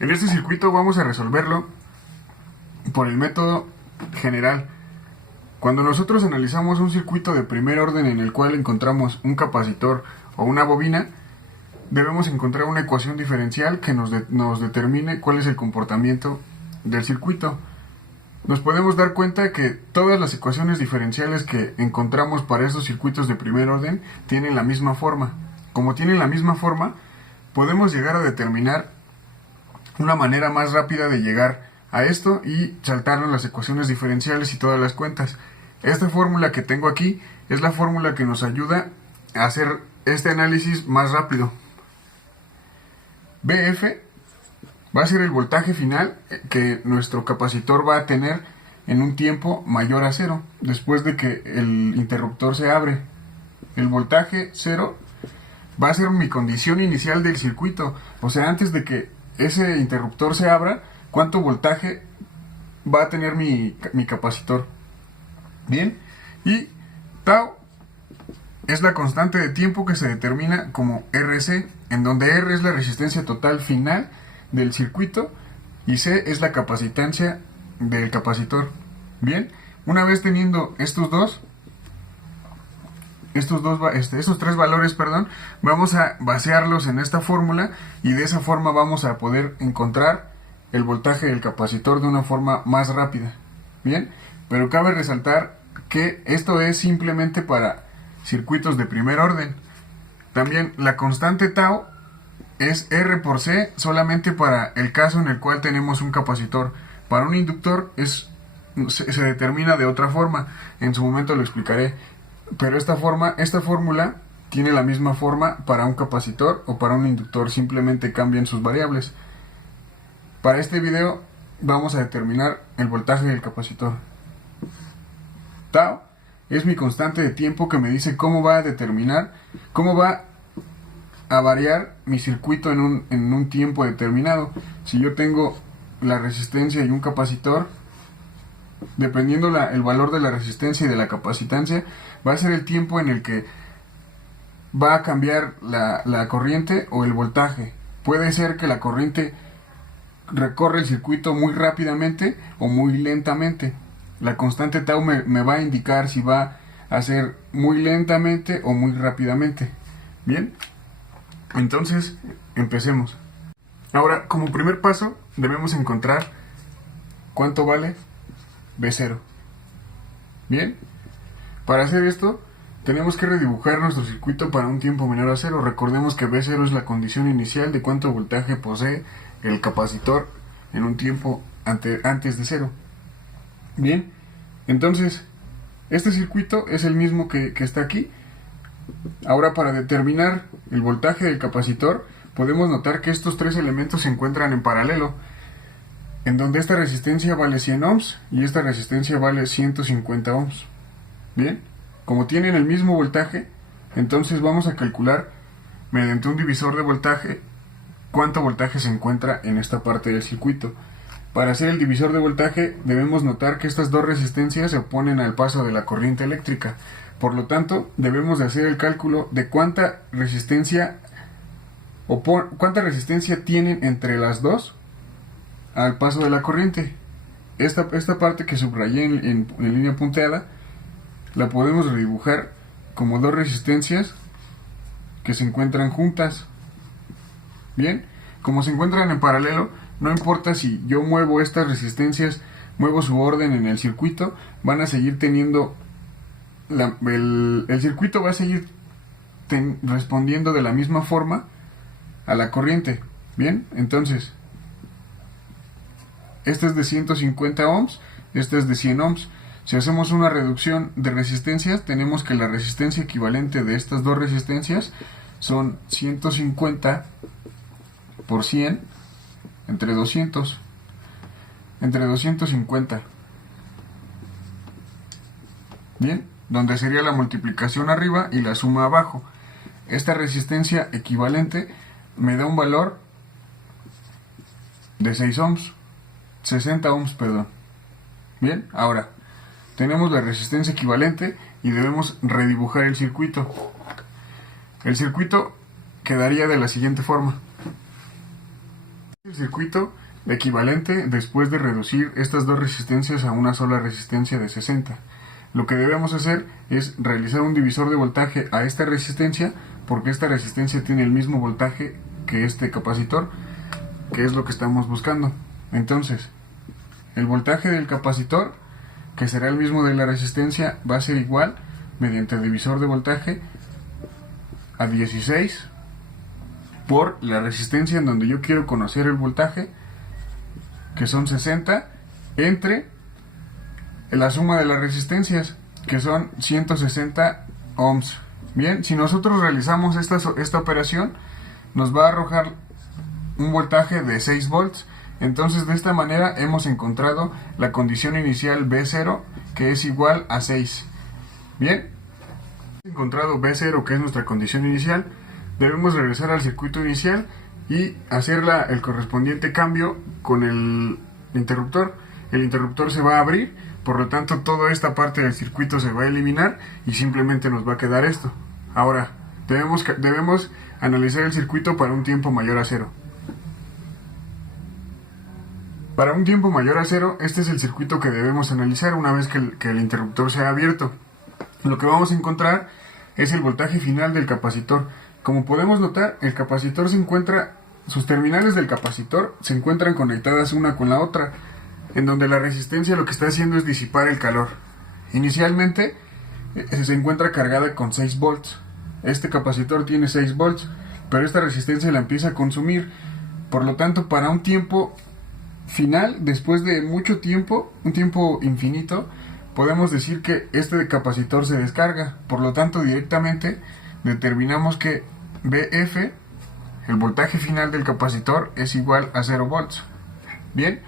En este circuito vamos a resolverlo por el método general. Cuando nosotros analizamos un circuito de primer orden en el cual encontramos un capacitor o una bobina, debemos encontrar una ecuación diferencial que nos determine cuál es el comportamiento del circuito. Nos podemos dar cuenta que todas las ecuaciones diferenciales que encontramos para estos circuitos de primer orden tienen la misma forma. Como tienen la misma forma, podemos llegar a determinar una manera más rápida de llegar a esto y saltarnos las ecuaciones diferenciales y todas las cuentas. Esta fórmula que tengo aquí es la fórmula que nos ayuda a hacer este análisis más rápido. BF va a ser el voltaje final que nuestro capacitor va a tener en un tiempo mayor a 0, después de que el interruptor se abre. El voltaje 0 va a ser mi condición inicial del circuito, o sea, antes de que ese interruptor se abra, cuánto voltaje va a tener mi capacitor. Bien, y tau es la constante de tiempo que se determina como RC, en donde R es la resistencia total final del circuito y C es la capacitancia del capacitor. Bien, una vez teniendo estos tres valores, vamos a vaciarlos en esta fórmula y de esa forma vamos a poder encontrar el voltaje del capacitor de una forma más rápida. Bien, pero cabe resaltar que esto es simplemente para circuitos de primer orden. También la constante tau es R por C solamente para el caso en el cual tenemos un capacitor. Para un inductor se determina de otra forma, en su momento lo explicaré. Pero esta fórmula tiene la misma forma para un capacitor o para un inductor, simplemente cambian sus variables. Para este video vamos a determinar el voltaje del capacitor. Tau es mi constante de tiempo que me dice cómo va a variar mi circuito en un tiempo determinado. Si yo tengo la resistencia y un capacitor, dependiendo el valor de la resistencia y de la capacitancia, va a ser el tiempo en el que va a cambiar la corriente o el voltaje. Puede ser que la corriente recorre el circuito muy rápidamente o muy lentamente. La constante tau me va a indicar si va a ser muy lentamente o muy rápidamente. Bien, entonces empecemos. Ahora, como primer paso, debemos encontrar cuánto vale B0. Bien, para hacer esto tenemos que redibujar nuestro circuito para un tiempo menor a 0. Recordemos que B0 es la condición inicial de cuánto voltaje posee el capacitor en un tiempo antes de 0. Bien, entonces este circuito es el mismo que está aquí. Ahora, para determinar el voltaje del capacitor, podemos notar que estos tres elementos se encuentran en paralelo, en donde esta resistencia vale 100 ohms y esta resistencia vale 150 ohms. Bien, como tienen el mismo voltaje, entonces vamos a calcular mediante un divisor de voltaje cuánto voltaje se encuentra en esta parte del circuito. Para hacer el divisor de voltaje debemos notar que estas dos resistencias se oponen al paso de la corriente eléctrica. Por lo tanto, debemos de hacer el cálculo de cuánta resistencia tienen entre las dos al paso de la corriente. Esta parte que subrayé en línea punteada la podemos redibujar como dos resistencias que se encuentran juntas. Bien, como se encuentran en paralelo, no importa si yo muevo estas resistencias, muevo su orden en el circuito, van a seguir teniendo el circuito va a seguir respondiendo de la misma forma a la corriente. Bien, entonces este es de 150 ohms, este es de 100 ohms. Si hacemos una reducción de resistencias, tenemos que la resistencia equivalente de estas dos resistencias son 150 por 100 entre 250. Bien, donde sería la multiplicación arriba y la suma abajo. Esta resistencia equivalente me da un valor de 60 ohms, perdón. Bien, ahora tenemos la resistencia equivalente y debemos redibujar el circuito. El circuito quedaría de la siguiente forma. El circuito equivalente después de reducir estas dos resistencias a una sola resistencia de 60. Lo que debemos hacer es realizar un divisor de voltaje a esta resistencia, porque esta resistencia tiene el mismo voltaje que este capacitor, que es lo que estamos buscando. Entonces, el voltaje del capacitor, que será el mismo de la resistencia, va a ser igual, mediante el divisor de voltaje, a 16 por la resistencia en donde yo quiero conocer el voltaje, que son 60, entre la suma de las resistencias, que son 160 ohms. Bien, si nosotros realizamos esta operación, nos va a arrojar un voltaje de 6 volts. Entonces, de esta manera hemos encontrado la condición inicial B0, que es igual a 6. Bien, encontrado B0, que es nuestra condición inicial, debemos regresar al circuito inicial y hacer el correspondiente cambio con el interruptor. El interruptor se va a abrir, por lo tanto toda esta parte del circuito se va a eliminar y simplemente nos va a quedar esto. Ahora, debemos analizar el circuito para un tiempo mayor a 0. Para un tiempo mayor a 0, este es el circuito que debemos analizar una vez que el interruptor sea abierto. Lo que vamos a encontrar es el voltaje final del capacitor. Como podemos notar, el capacitor sus terminales del capacitor se encuentran conectadas una con la otra, en donde la resistencia lo que está haciendo es disipar el calor. Inicialmente se encuentra cargada con 6 volts. Este capacitor tiene 6 volts, pero esta resistencia la empieza a consumir. Por lo tanto, para un tiempo final, después de mucho tiempo, un tiempo infinito, podemos decir que este capacitor se descarga. Por lo tanto, directamente determinamos que BF, el voltaje final del capacitor, es igual a 0 volts. Bien,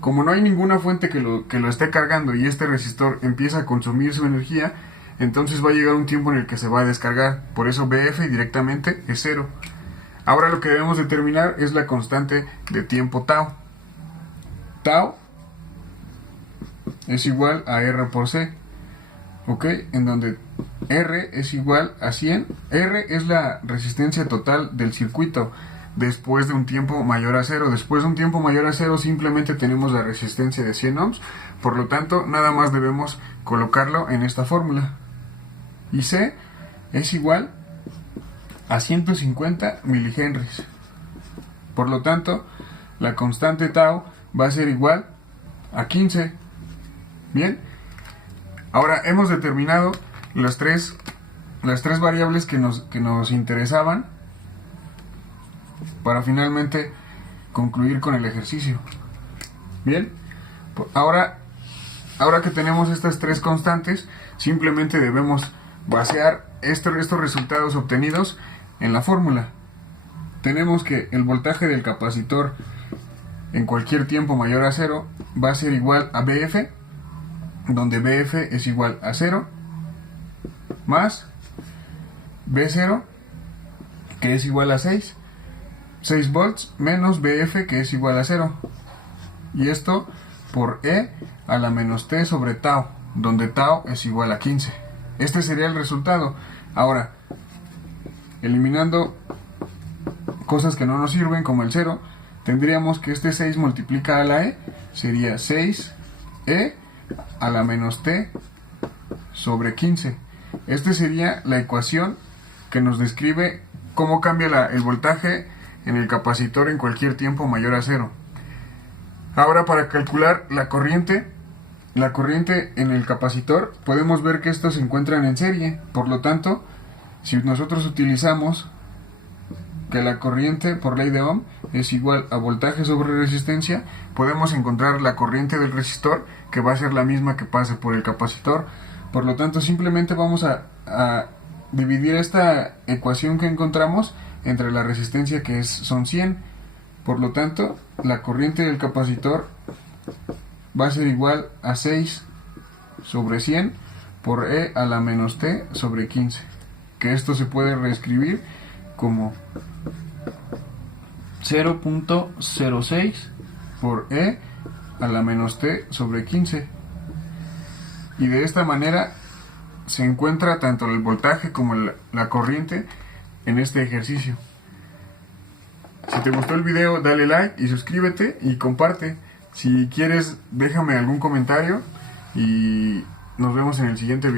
como no hay ninguna fuente que lo esté cargando y este resistor empieza a consumir su energía, entonces va a llegar un tiempo en el que se va a descargar. Por eso BF directamente es 0. Ahora lo que debemos determinar es la constante de tiempo tau. Tau es igual a R por C, ¿ok? En donde R es igual a 100. R es la resistencia total del circuito después de un tiempo mayor a 0. Después de un tiempo mayor a 0 simplemente tenemos la resistencia de 100 ohms, por lo tanto nada más debemos colocarlo en esta fórmula. Y C es igual a 150 milihenries. Por lo tanto, la constante tau va a ser igual a 15. Bien, ahora hemos determinado las tres variables que nos interesaban para finalmente concluir con el ejercicio. Bien, ahora que tenemos estas tres constantes, simplemente debemos basear estos resultados obtenidos en la fórmula. Tenemos que el voltaje del capacitor en cualquier tiempo mayor a 0 va a ser igual a BF, donde BF es igual a 0, más B0, que es igual a 6 volts, menos BF, que es igual a 0. Y esto por E a la menos T sobre tau, donde tau es igual a 15. Este sería el resultado. Ahora, eliminando cosas que no nos sirven, como el 0, tendríamos que este 6 multiplicado a la E sería 6E a la menos T sobre 15. Esta sería la ecuación que nos describe cómo cambia el voltaje en el capacitor en cualquier tiempo mayor a 0. Ahora, para calcular la corriente en el capacitor, podemos ver que estos se encuentran en serie. Por lo tanto, si nosotros utilizamos que la corriente por ley de Ohm es igual a voltaje sobre resistencia, podemos encontrar la corriente del resistor, que va a ser la misma que pase por el capacitor. Por lo tanto, simplemente vamos a dividir esta ecuación que encontramos entre la resistencia, que son 100. Por lo tanto, la corriente del capacitor va a ser igual a 6 sobre 100 por E a la menos T sobre 15, que esto se puede reescribir como 0.06 por E a la menos T sobre 15. Y de esta manera se encuentra tanto el voltaje como la corriente en este ejercicio. Si te gustó el video, dale like y suscríbete y comparte. Si quieres, déjame algún comentario y nos vemos en el siguiente video.